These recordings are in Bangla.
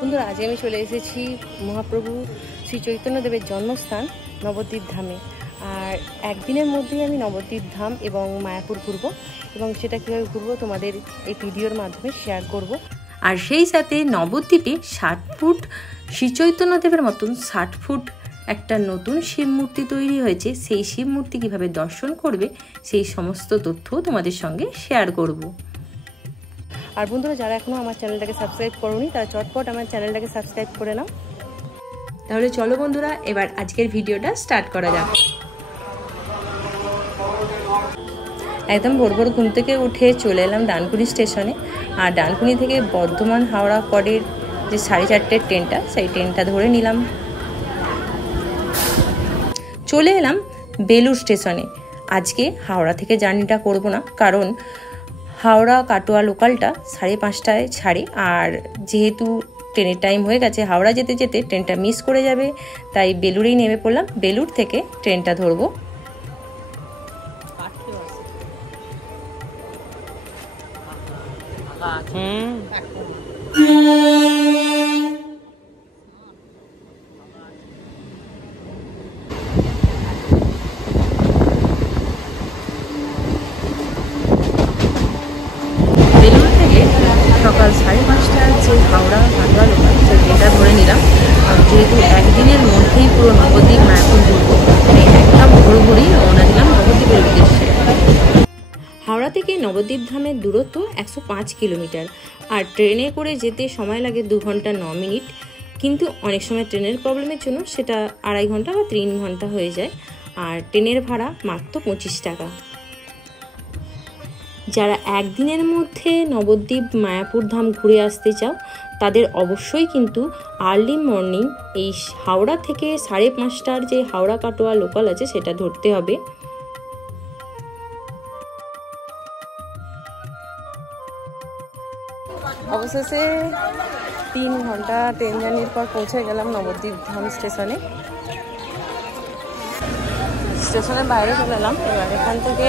বন্ধুরা, আজ আমি চলে এসেছি মহাপ্রভু শ্রী চৈতন্যদেবের জন্মস্থান নবদ্বীপ ধামে। আর একদিনের মধ্যেই আমি নবদ্বীপ ধাম এবং মায়াপুর ঘুরব, এবং সেটা কীভাবে ঘুরবো তোমাদের এই ভিডিওর মাধ্যমে শেয়ার করব। আর সেই সাথে নবদ্বীপে 60 ফুট শ্রী চৈতন্যদেবের মতন 60 ফুট একটা নতুন শিব মূর্তি তৈরি হয়েছে। সেই শিব মূর্তি কীভাবে দর্শন করবে সেই সমস্ত তথ্য তোমাদের সঙ্গে শেয়ার করব। আর বন্ধুরা, যারা এখনও আমার চ্যানেলটাকে সাবস্ক্রাইব করোনি তারা চটপট আমার চ্যানেলটাকে সাবস্ক্রাইব করে নাও। তাহলে চলো বন্ধুরা, এবার আজকের ভিডিওটা স্টার্ট করা যাক। একদম ভোর ভোর ঘুম থেকে উঠে চলে এলাম ডানকুনি স্টেশনে। আর ডানকুনি থেকে বর্ধমান হাওড়া পরের যে 4:30 ট্রেনটা, সেই ট্রেনটা ধরে নিলাম। চলে এলাম বেলুড় স্টেশনে। আজকে হাওড়া থেকে জার্নিটা করব না, কারণ হাওড়া কাটোয়া লোকালটা 5:30টায় ছাড়ে। আর যেহেতু ট্রেনের টাইম হয়ে গেছে, হাওড়া যেতে যেতে ট্রেনটা মিস করে যাবে, তাই বেলুড়েই নেমে পড়লাম। বেলুড় থেকে ট্রেনটা ধরবো। সকাল 5:30টার যে হাওড়া কাটোয়া লোকাল, সেই ট্রেনটা ধরে নিলাম। যেহেতু একদিনের মধ্যেই পুরো নবদ্বীপ মায়াপুর ঘুরবো, তাই একদম ভোরভোরই রওনা দিলাম নবদ্বীপের উদ্দেশ্যে। হাওড়া থেকে নবদ্বীপ ধামের দূরত্ব 105 কিলোমিটার। আর ট্রেনে করে যেতে সময় লাগে 2 ঘন্টা 9 মিনিট, কিন্তু অনেক সময় ট্রেনের প্রবলেমের জন্য সেটা 2.5 ঘন্টা বা 3 ঘন্টা হয়ে যায়। আর ট্রেনের ভাড়া মাত্র 25 টাকা। যারা একদিনের মধ্যে নবদ্বীপ মায়াপুর ধাম ঘুরে আসতে চাও, তাদের অবশ্যই কিন্তু আর্লি মর্নিং এই হাওড়া থেকে 5:30টার যে হাওড়া কাটোয়া লোকাল আছে সেটা ধরতে হবে। অবশেষে 3 ঘন্টা ট্রেন জার্নির পর পৌঁছে গেলাম নবদ্বীপ ধাম স্টেশনে। স্টেশনের বাইরে চলে এলাম। এবার এখান থেকে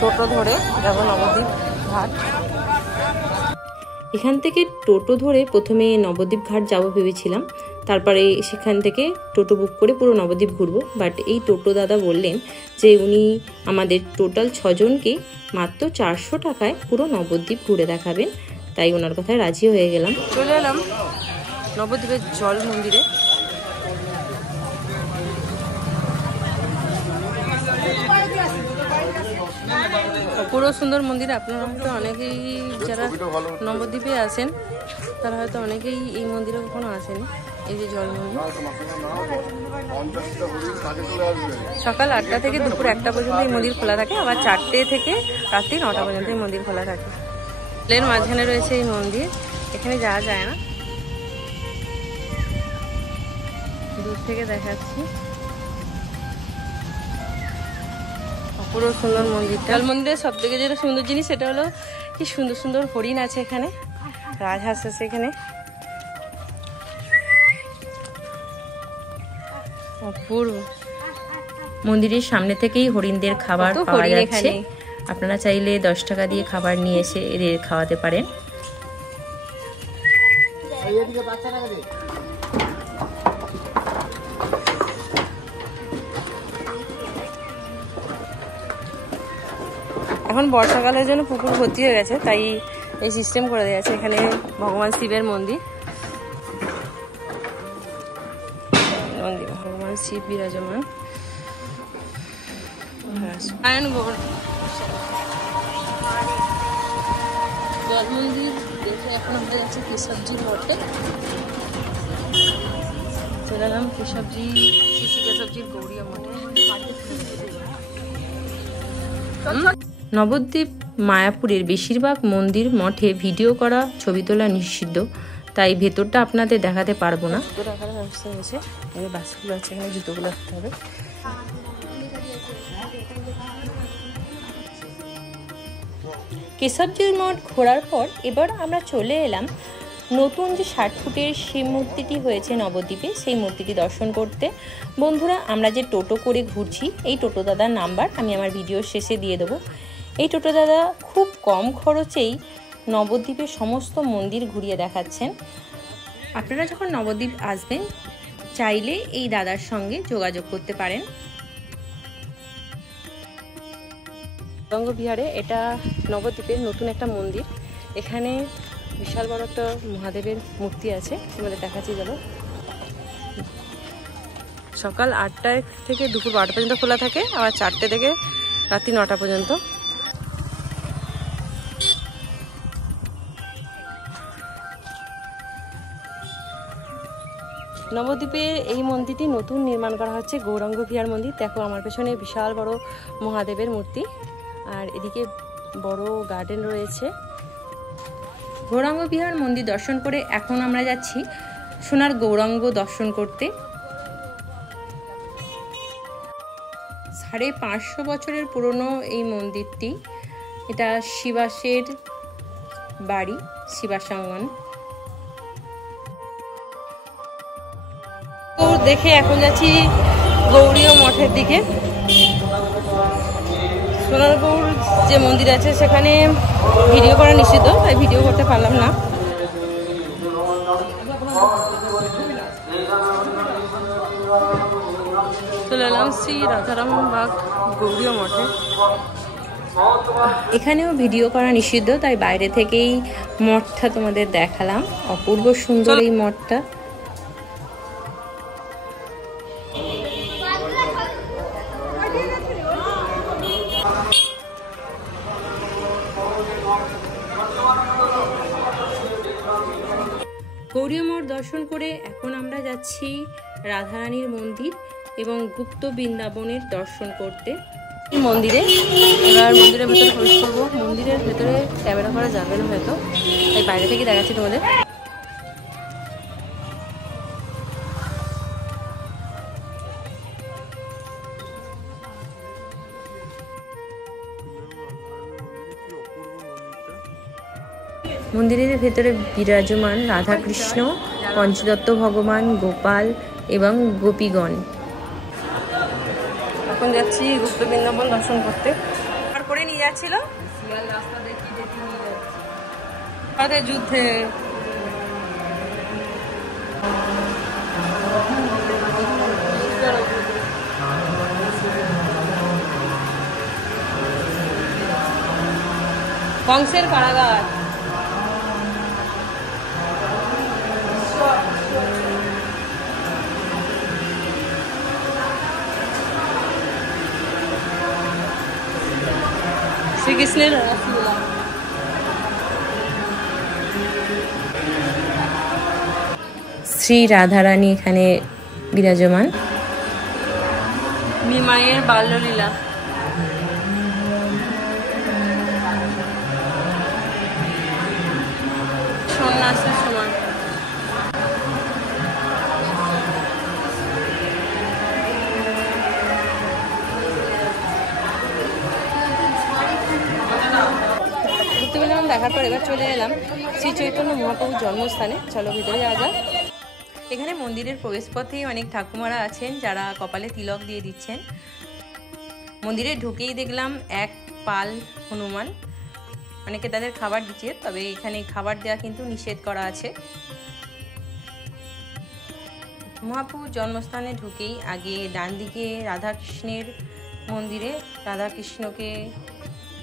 টোটো ধরে যাব নবদ্বীপ ঘাট। এখান থেকে টোটো ধরে প্রথমে নবদ্বীপ ঘাট যাব ভেবেছিলাম, তারপরে সেখান থেকে টোটো বুক করে পুরো নবদ্বীপ ঘুরবো। বাট এই টোটো দাদা বললেন যে উনি আমাদের টোটাল 6 জনকে মাত্র 400 টাকায় পুরো নবদ্বীপ ঘুরে দেখাবেন, তাই ওনার কথায় রাজি হয়ে গেলাম। চলে এলাম নবদ্বীপের জল মন্দিরে। পুরো সুন্দর মন্দির। আপনারা হয়তো অনেকেই যারা নবদ্বীপে আসেন তারা হয়তো অনেকেই এই মন্দিরে কখনো আসেনি। এই যে জল মন্দির, সকাল 8টা থেকে দুপুর 1টা পর্যন্ত এই মন্দির খোলা থাকে, আবার 4টে থেকে রাত্রি 9টা পর্যন্ত এই মন্দির খোলা থাকে। প্লেন মাঝখানে রয়েছে এই মন্দির, এখানে যাওয়া যায় না, দূর থেকে দেখাচ্ছি। পুরো সুন্দর মন্দিরটা। জল মন্দিরের সব থেকে যেটা সুন্দর জিনিস সেটা হলো কি সুন্দর সুন্দর হরিণ আছে এখানে, রাজহাঁস আছে এখানে, অপূর্ব। মন্দিরের সামনে থেকেই হরিণদের খাবার পাওয়া যাচ্ছে। আপনারা চাইলে 10 টাকা দিয়ে খাবার নিয়ে এসে এদের খাওয়াতে পারেন। এখন বর্ষাকালের জন্য পুকুর ভর্তি হয়ে গেছে, তাই এই সিস্টেম করে দেওয়া আছে। এখানে ভগবান শিবের মন্দির, ভগবান শিব বিরাজমান। জল মন্দির দেখে এখন আমরা যাচ্ছি কেশবজির হোটেল। চলে এলাম কেশবজি, শ্রী কেশবজির গৌরীয় মঠে। নবদ্বীপ মায়াপুরের বেশিরভাগ মন্দির মঠে ভিডিও করা, ছবি তোলা নিষিদ্ধ, তাই ভেতরটা আপনাদের দেখাতে পারবো না। জুতো রাখার ব্যবস্থা হয়েছে, এই বাসগুলো আছে, এখানে জুতোগুলো রাখতে হবে। কেশবজির মঠ ঘোরার পর এবার আমরা চলে এলাম নতুন যে 60 ফুটের শিব মূর্তিটি হয়েছে নবদ্বীপে, সেই মূর্তিটি দর্শন করতে। বন্ধুরা, আমরা যে টোটো করে ঘুরছি, এই টোটো দাদার নাম্বার আমি আমার ভিডিওর শেষে দিয়ে দেবো। এই টোটো দাদা খুব কম খরচেই নবদ্বীপের সমস্ত মন্দির ঘুরিয়ে দেখাচ্ছেন। আপনারা যখন নবদ্বীপ আসবেন চাইলে এই দাদার সঙ্গে যোগাযোগ করতে পারেন। গৌরাঙ্গ বিহারে এটা নবদ্বীপের নতুন একটা মন্দির। এখানে বিশাল বড় একটা মহাদেবের মূর্তি আছে, তোমাদের দেখাচ্ছি। চলো, সকাল 8টা থেকে দুপুর 12টা পর্যন্ত খোলা থাকে, আবার 4টে থেকে রাত্রি 9টা পর্যন্ত। নবদ্বীপে এই মন্দিরটি নতুন নির্মাণ করা হচ্ছে, গৌরাঙ্গ বিহার মন্দির। দেখো আমার পেছনে বিশাল বড় মহাদেবের মূর্তি, আর এদিকে বড় গার্ডেন রয়েছে। গৌরাঙ্গ বিহার মন্দির দর্শন করে এখন আমরা যাচ্ছি সোনার গৌরাঙ্গ দর্শন করতে। 550 বছরের পুরনো এই মন্দিরটি। এটা শিবাসের বাড়ি, শিবাসাঙ্গন। তো দেখে এখন যাচ্ছি গৌরীয় মঠের দিকে। সোনার গৌর যে মন্দির আছে সেখানে ভিডিও করা নিষিদ্ধ, তাই ভিডিও করতে পারলাম না। চলে এলাম শ্রী রাধারাম বাগ গৌরীয় মঠে। এখানেও ভিডিও করা নিষিদ্ধ, তাই বাইরে থেকেই মঠটা তোমাদের দেখালাম। অপূর্ব সুন্দর এই মঠটা। গৌরীয় মঠ দর্শন করে এখন আমরা যাচ্ছি রাধারানীর মন্দির এবং গুপ্ত বৃন্দাবনের দর্শন করতে। মন্দিরে এবার মন্দিরের ভেতরে প্রবেশ করবো। মন্দিরের ভেতরে ক্যামেরা করা যাবে না হয়তো, তাই বাইরে থেকে দেখাচ্ছি তোমাদের। মন্দিরের ভেতরে বিরাজমান রাধাকৃষ্ণ, পঞ্চদত্ত ভগবান, গোপাল এবং গোপীগণ। এখন যাচ্ছি গুপ্ত বৃন্দাবন দর্শন করতে। আর করে নিয়ে যাচ্ছিল যুদ্ধে। কংসের কারাগার। শ্রীকৃষ্ণের শ্রী রাধারানী এখানে বিরাজমান। নিমাইয়ের বাল্যলীলা। সন্ন্যাসের সময় দেখার পর এবার চলে এলাম শ্রী চৈতন্য মহাপ্রভুর জন্মস্থানে। চলো ভিতরে যাওয়া যাক। এখানে মন্দিরের প্রবেশপথেই অনেক ঠাকুমারা আছেন যারা কপালে তিলক দিয়ে দিচ্ছেন। মন্দিরে ঢুকেই দেখলাম এক পাল হনুমান। অনেকে তাদের খাবার দিচ্ছে, তবে এখানে খাবার দেওয়া কিন্তু নিষেধ করা আছে। মহাপ্রভুর জন্মস্থানে ঢুকেই আগে ডান দিকে রাধাকৃষ্ণের মন্দিরে রাধাকৃষ্ণকে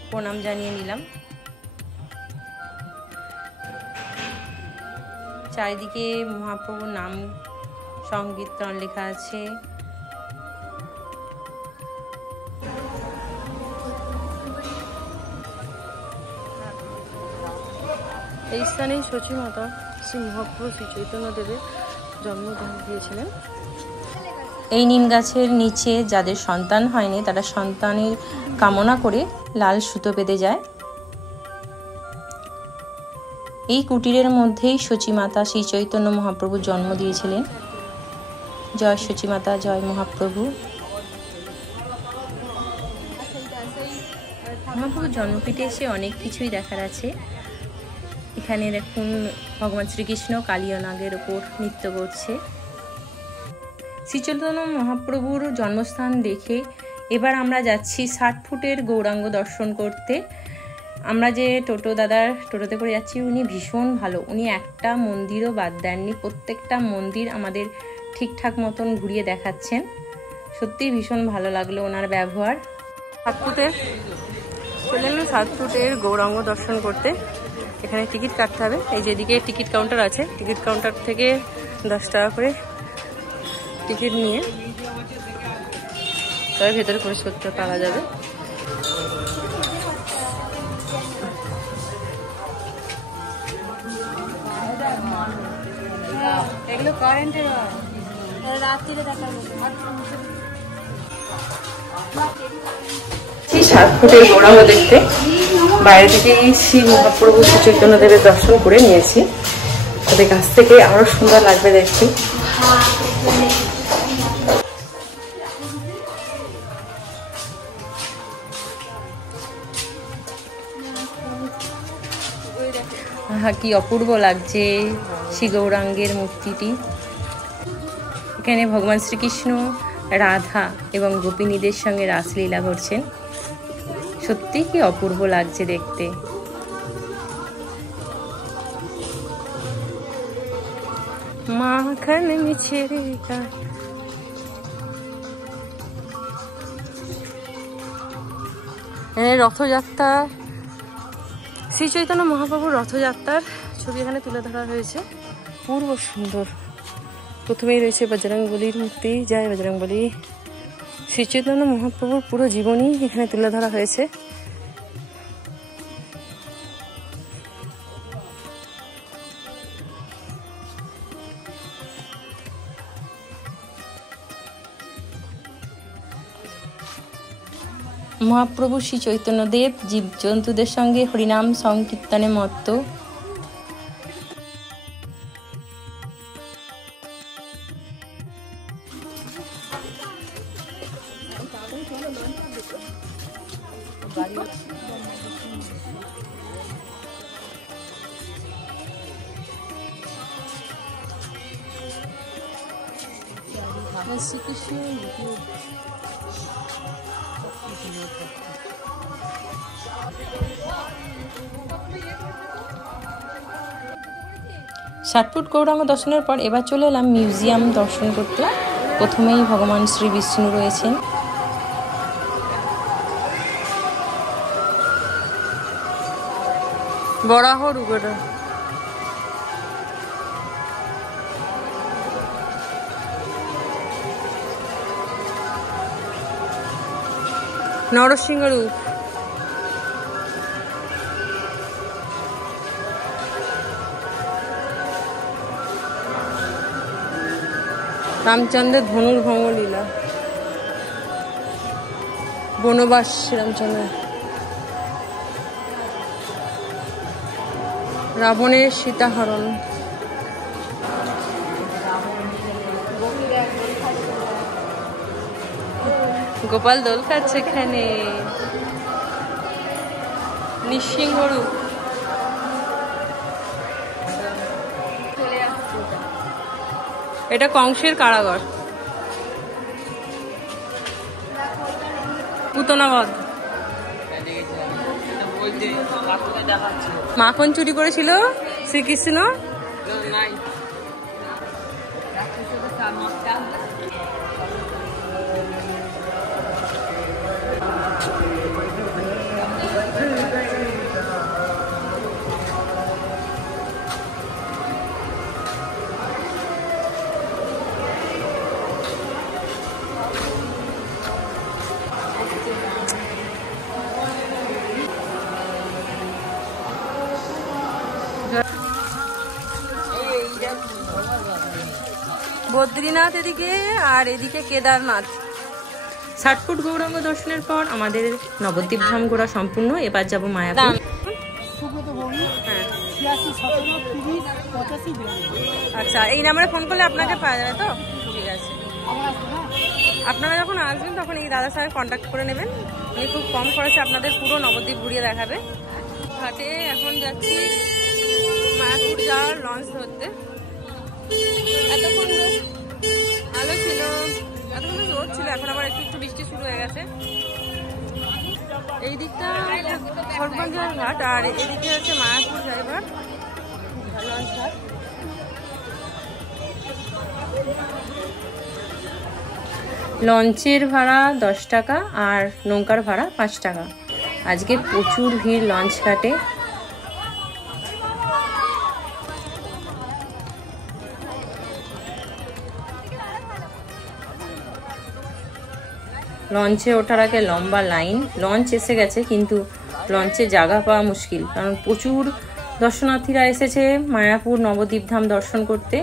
প্রণাম জানিয়ে নিলাম। চারিদিকে মহাপ্রভুর নাম সংকীর্তন লেখা আছে। এই স্থানেই শচী মাতা শ্রী মহাপ্রভু শ্রী চৈতন্য দেবের জন্মগ্রহণ দিয়েছিলেন। এই নিম গাছের নিচে যাদের সন্তান হয়নি তারা সন্তানের কামনা করে লাল সুতো বেঁধে যায়। এই কুটিরের মধ্যেই শচী মাতা শ্রী চৈতন্য মহাপ্রভু জন্ম দিয়েছিলেন। জয় শচী মাতা, জয় মহাপ্রভু। মহাপ্রভুর জন্মপীঠে এসে অনেক কিছুই দেখার আছে। এখানে দেখুন ভগবান শ্রীকৃষ্ণ কালীয় নাগের ওপর নৃত্য করছে। শ্রী চৈতন্য মহাপ্রভুর জন্মস্থান দেখে এবার আমরা যাচ্ছি 60 ফুটের গৌরাঙ্গ দর্শন করতে। আমরা যে টোটোতে করে যাচ্ছি উনি ভীষণ ভালো, উনি একটা মন্দিরও বাদ দেননি, প্রত্যেকটা মন্দির আমাদের ঠিকঠাক মতন ঘুরিয়ে দেখাচ্ছেন। সত্যিই ভীষণ ভালো লাগলো ওনার ব্যবহার। সাতপুটের গৌরাঙ্গ দর্শন করতে এখানে টিকিট কাটতে হবে। এই যেদিকে টিকিট কাউন্টার আছে, টিকিট কাউন্টার থেকে 10 টাকা করে টিকিট নিয়ে তবে ভেতরে প্রবেশ করতে পারা যাবে। এগুলো কারেন্টের রাত্রিরে দেখার মতো। সাতপুটের গৌরাঙ্গ দেখতে বাইরে থেকে শ্রী মহাপ্রভু শ্রী চৈতন্যদেবের দর্শন করে নিয়েছি। তবে কাছ থেকে আরো সুন্দর লাগবে দেখতে। কি অপূর্ব লাগছে শ্রী গৌরাঙ্গের মূর্তিটি। এখানে ভগবান শ্রীকৃষ্ণ, রাধা এবং গোপিনীদের সঙ্গে রাসলীলা করছেন। সত্যি কি অপূর্ব লাগছে দেখতে। মাখন মিছে রেখা রথযাত্রা, শ্রী চৈতন্য মহাপ্রভুর রথযাত্রার ছবি এখানে তুলে ধরা হয়েছে। পূর্ব সুন্দর। প্রথমেই রয়েছে বজরংবলীর মূর্তি। জয় বজরংবলী। শ্রী চৈতন্য মহাপ্রভুর পুরো জীবনী এখানে তুলে ধরা হয়েছে। মহাপ্রভু শ্রী চৈতন্যদেব জীবজন্তুদের সঙ্গে হরিনাম সংকীর্তনে মত্ত। সাতপুট গৌরাঙ্গ দর্শনের পর এবার চলে এলাম মিউজিয়াম দর্শন করতে। প্রথমেই ভগবান শ্রী বিষ্ণু রয়েছেন। বরাহ রূপেরা নরসিংহ রূপ, রামচন্দ্রের ধনুর্ভঙ্গ লীলা, বনবাস রামচন্দ্র, রাবণের সীতাহরণ, গোপাল দোল খাচ্ছে এখানে, নৃসিংহ রূপ, এটা কংসের কারাগার, পুতনাবধ, মাখন চুরি করেছিল শ্রীকৃষ্ণ। বদ্রীনাথ এদিকে আর এদিকে কেদারনাথ। সাতপুট গৌরাঙ্গ দর্শনের পর আমাদের নবদ্বীপ ধাম ঘোরা সম্পূর্ণ। এবার যাব মায়াপুর। আচ্ছা, এই নাম্বারে ফোন করলে আপনাকে পাওয়া যাবে তো? ঠিক আছে, আপনারা যখন আসবেন তখন এই দাদার সঙ্গে কন্ট্যাক্ট করে নেবেন। উনি খুব কম খরচে আপনাদের পুরো নবদ্বীপ ঘুরিয়ে দেখাবে। ঘাটে এখন যাচ্ছি মায়াপুর যাওয়ার লঞ্চ ধরতে। এতক্ষণ ভালো ছিল, এতক্ষণ রোদ ছিল, এখন আবার একটু বৃষ্টি শুরু হয়ে গেছে। এই দিকটা সরবঞ্জার ঘাট আর এদিকে হচ্ছে মায়াপুর ড্রাইভার লঞ্চ ঘাট। লঞ্চের ভাড়া 10 টাকা আর নৌকার ভাড়া 5 টাকা। আজকে প্রচুর ভিড় লঞ্চ ঘাটে। লঞ্চে ওঠার আগে লম্বা লাইন। লঞ্চ এসে গেছে কিন্তু লঞ্চে জায়গা পাওয়া মুশকিল, কারণ প্রচুর দর্শনার্থীরা এসেছে মায়াপুর নবদ্বীপ ধাম দর্শন করতে।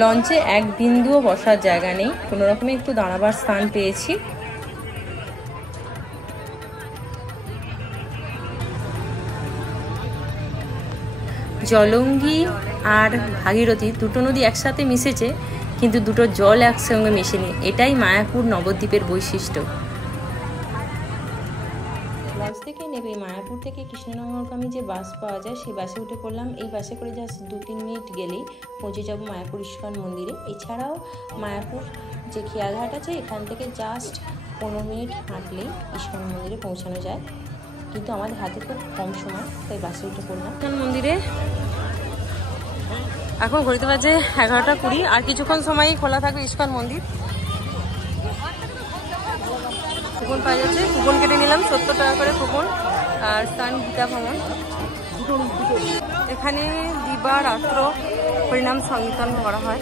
লঞ্চে এক বিন্দুও বসার জায়গা নেই, কোনো রকমে একটু দাঁড়াবার স্থান পেয়েছি। জলঙ্গি আর ভাগীরথী দুটো নদী একসাথে মিশেছে, কিন্তু দুটো জল একসঙ্গে মেশেনি। এটাই মায়াপুর নবদ্বীপের বৈশিষ্ট্য। লঞ্চ থেকে নেবে মায়াপুর থেকে কৃষ্ণনগরগামী যে বাস পাওয়া যায়, সেই বাসে উঠে পড়লাম। এই বাসে করে জাস্ট 2-3 মিনিট গেলেই পৌঁছে যাব মায়াপুর ইস্কন মন্দিরে। এছাড়াও মায়াপুর যে খেয়াঘাট আছে, এখান থেকে জাস্ট 15 মিনিট হাঁটলেই ইস্কন মন্দিরে পৌঁছানো যায়, কিন্তু আমাদের হাতে খুব কম সময়, তাই বাসে উঠে পড়লাম। ইস্কন মন্দিরে এখন ঘড়িতে বাজে 11টা 20, আর কিছুক্ষণ সময়ই খোলা থাকবে ইস্কন মন্দির। কুপন পাওয়া যাচ্ছে, কুপন কেটে নিলাম 70 টাকা করে কুপন। আর স্থান গীতা ভবন। এখানে দিবারাত্র হরিনাম সংকীর্তন করা হয়।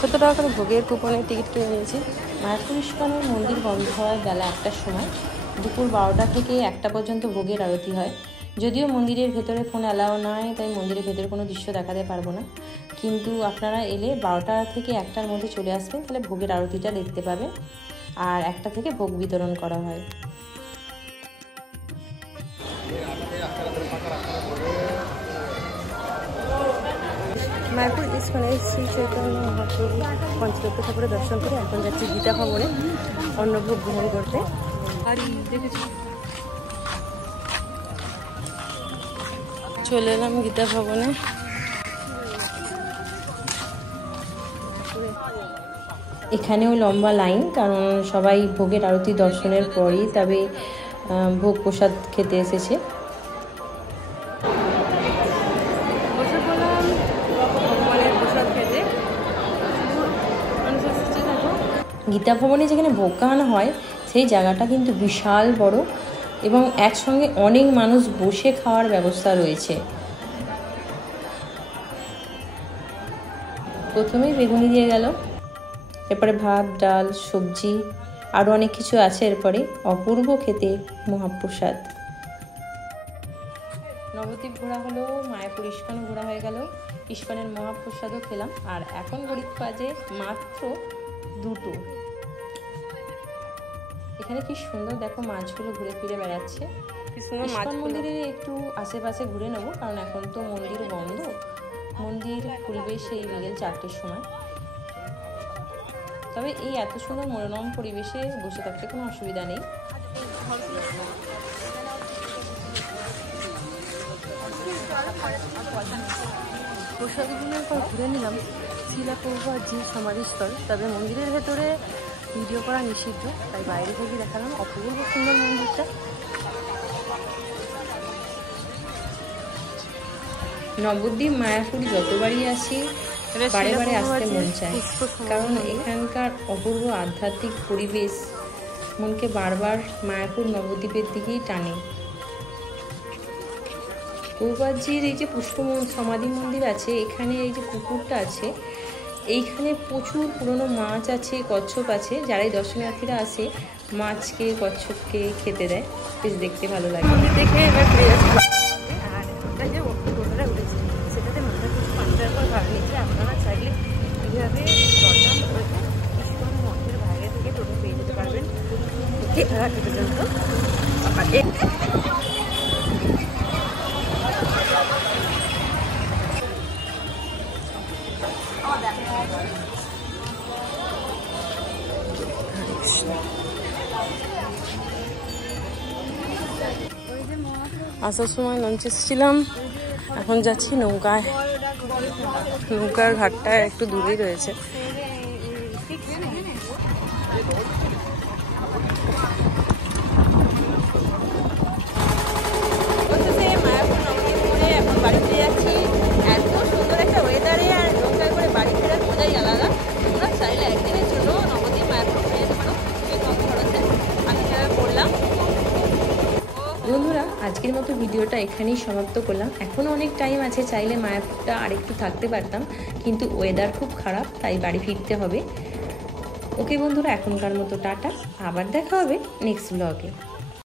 70 টাকা করে ভোগের কুপনের টিকিট কিনে নিয়েছি। মায়াপুর ইস্কনের মন্দির বন্ধ হয় বেলা 1টার সময়। দুপুর 12টা থেকে 1টা পর্যন্ত ভোগের আরতি হয়। যদিও মন্দিরের ভেতরে ফোন অ্যালাউ নয়, তাই মন্দিরের ভেতরে কোনো দৃশ্য দেখাতে পারবো না, কিন্তু আপনারা এলে 12টা থেকে 1টার মধ্যে চলে আসবেন, তাহলে ভোগের আরতিটা দেখতে পাবেন। আর 1টা থেকে ভোগ বিতরণ করা হয়। মায়াপুর ইস্কনে শ্রী চৈতন্য মহাপ্রভু পঞ্চরত্ন ঠাকুরের দর্শন করে এখন যাচ্ছি গীতা ভবনে অন্নভোগ গ্রহণ করতে। আর দেখেছি চলে এলাম গীতা ভবনে। এখানেও লম্বা লাইন, কারণ সবাই ভোগের আরতি দর্শনের পরই তবে ভোগ প্রসাদ খেতে এসেছে। গীতা ভবনে যেখানে ভোগ খাওয়ানো হয়, সেই জায়গাটা কিন্তু বিশাল বড় এবং একসঙ্গে অনেক মানুষ বসে খাওয়ার ব্যবস্থা রয়েছে। প্রথমেই বেগুনি দিয়ে গেল, এরপরে ভাত, ডাল, সবজি, আরও অনেক কিছু আছে। এরপরে অপূর্ব খেতে মহাপ্রসাদ। নবদ্বীপ ঘোরা হলো, মায়াপুর ইস্কন ঘোরা হয়ে গেল, ইস্কনের মহাপ্রসাদও খেলাম। আর এখন ঘড়ির বাজে মাত্র 2টো। এখানে কি সুন্দর দেখো, মাছগুলো ঘুরে ফিরে বেড়াচ্ছে। ইস্কন মন্দিরে একটু আশেপাশে ঘুরে নেবো, কারণ এখন তো মন্দির বন্ধ। মন্দির খুলবে সেই বিকেল 4টের সময়। তবে এই এত সুন্দর মনোরম পরিবেশে বসে থাকতে কোনো অসুবিধা নেই। প্রসাদগুলোর পর ঘুরে নিলাম শিলা প্রভুপাদজির সমাধিস্থল। তবে মন্দিরের ভেতরে ভিডিও করা নিষিদ্ধ, তাই বাইরে থেকে দেখালাম অপূর্ব সুন্দর মন্দিরটা। নবদ্বীপ মায়াপুর যতবারই আসি বারে বারে আসতে মন চায়, কারণ এখানকার অপূর্ব আধ্যাত্মিক পরিবেশ মনকে বারবার মায়াপুর নবদ্বীপের দিকেই টানে। প্রভুপাদজির এই যে পুষ্প সমাধি মন্দির আছে, এখানে এই যে পুকুরটা আছে, এইখানে প্রচুর পুরনো মাছ আছে, কচ্ছপ আছে। যারাই দর্শনার্থীরা আসে মাছকে, কচ্ছপকে খেতে দেয়, বেশ দেখতে ভালো লাগে। দেখে এবার ঘুরে যাচ্ছি। আর ওটা যে টোটোটা উঠেছে, সেটাতে মাথায় কিছু 5 টাকা করে ভাড়া নিচ্ছে। আপনারা চাইলে এইভাবে দরদাম করে ইস্কন মঠের বাইরে থেকে টোটো পেয়ে যেতে পারবেন পর্যন্ত। আসার সময় লঞ্চে এসেছিলাম, এখন যাচ্ছি নৌকায়। নৌকার ঘাটটা একটু দূরেই রয়েছে। এখন বাড়ি ফিরে যাচ্ছি। এত সুন্দর একটা ওয়েদারে আর নৌকায় করে বাড়ি ফেরার মজাই আলাদা। তোমরা চাইলে একদিনের জন্য নবদ্বীপ মায়াপুর ফিরে যেতে পারো, খুবই কম খরচে। আমি যেভাবে করলাম। বন্ধুরা, আজকের মতো ভিডিওটা এখানেই সমাপ্ত করলাম। এখনও অনেক টাইম আছে, চাইলে মায়াপুরটা আরেকটু থাকতে পারতাম, কিন্তু ওয়েদার খুব খারাপ, তাই বাড়ি ফিরতে হবে। ওকে বন্ধুরা, এখনকার মতো টাটা, আবার দেখা হবে নেক্সট ব্লগে।